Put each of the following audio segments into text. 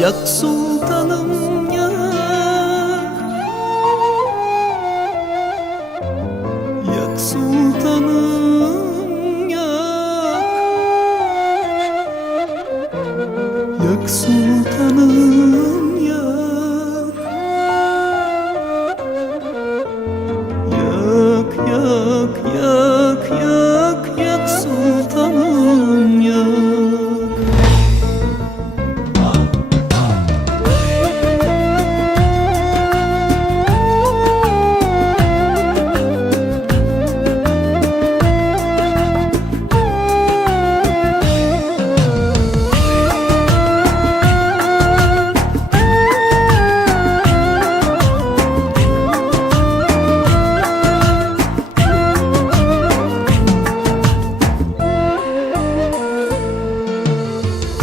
Yak sultanım yak. Yak sultanım yak. Yak sultanım.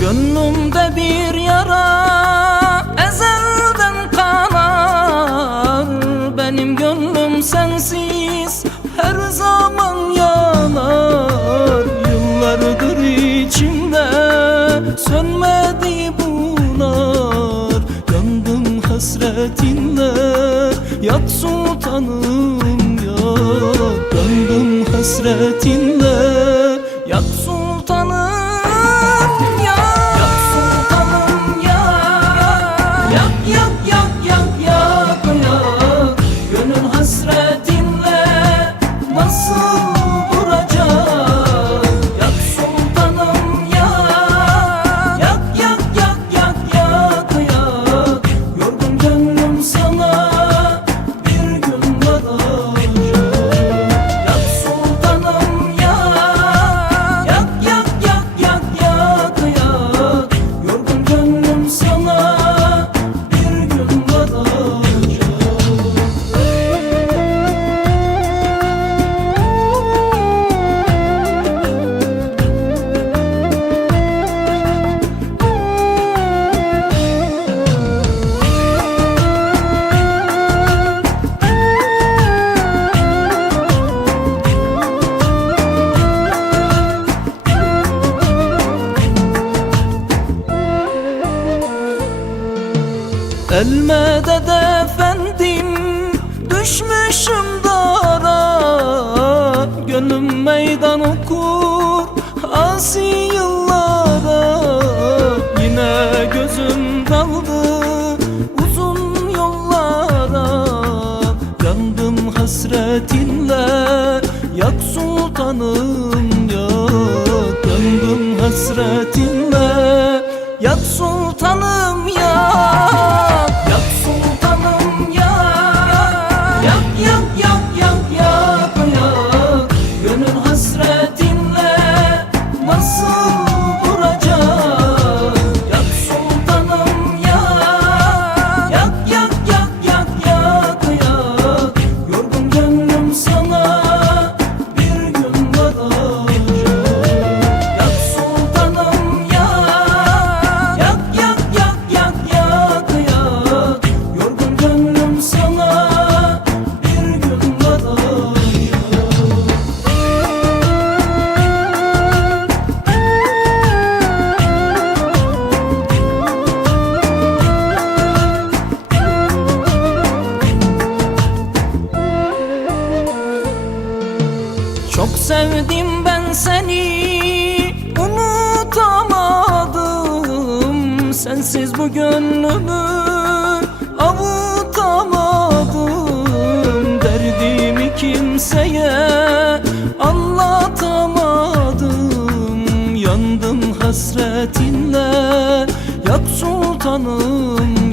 Gönlümde bir yara ezelden kanar. Benim gönlüm sensiz her zaman yanar. Yıllardır içimde sönmedi bunar Yandım hasretinle yat sultanım ya Yandım hasretinle Elmeded efendim Düşmüşüm dara. Gönlüm meydan okur Asi yıllara. Yine gözüm daldı Uzun yollara. Yandım hasretinle Yak sultanım yak Yandım hasretinle. sevdim ben seni. Unutamadım Sensiz bu gönlümü. Avutamadım Derdimi kimseye. Anlatamadım Yandım hasretinle. Yak sultanım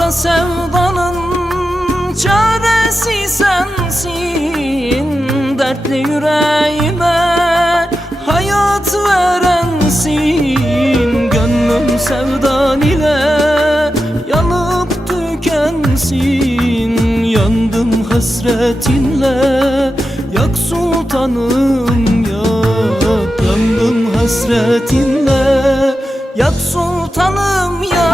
Kara sevdanın çaresi sensin. Dertli yüreğime hayat verensin. Gönlüm sevdan ile yanıp tükensin. Yandım hasretinle yak sultanım yak. Yandım hasretinle yak sultanım yak